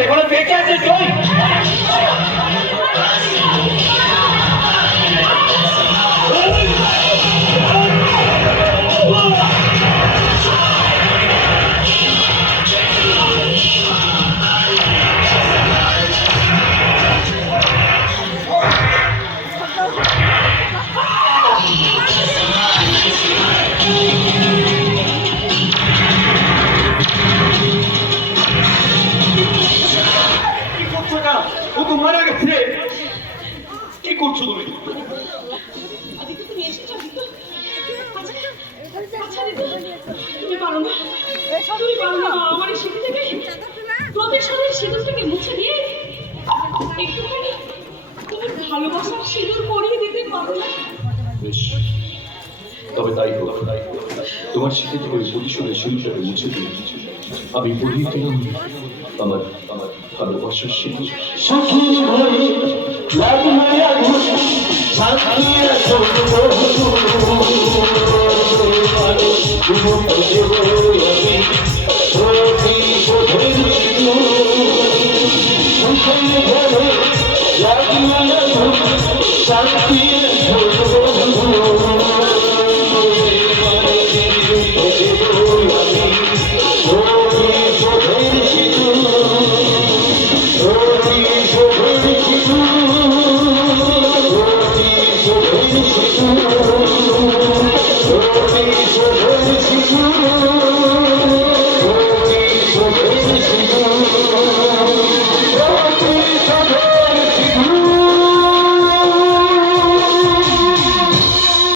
এখনো বেঁচে আছে তুই? ও তো মারা গেছে। কি করছো তুমি? তুমি পারো না, তুমি পারো না আমার এই সিঁদুর থেকে, প্রতিশোধের সিঁদুর থেকে মুছে দিয়ে একটুখানি তুমি ভালোবাসার সিঁদুর পরিয়ে দিতে পারো না? বেশ, তবে তাই হোক। তোমার স্মৃতি থেকে প্রতিশোধের সিঁদুরটাকে মুছে দিয়ে আমি পরিয়ে দিলাম আমার আমার ভালোবাসার সিঁদুর। সখী ঘরে লাগলো আগুন, সাথীরা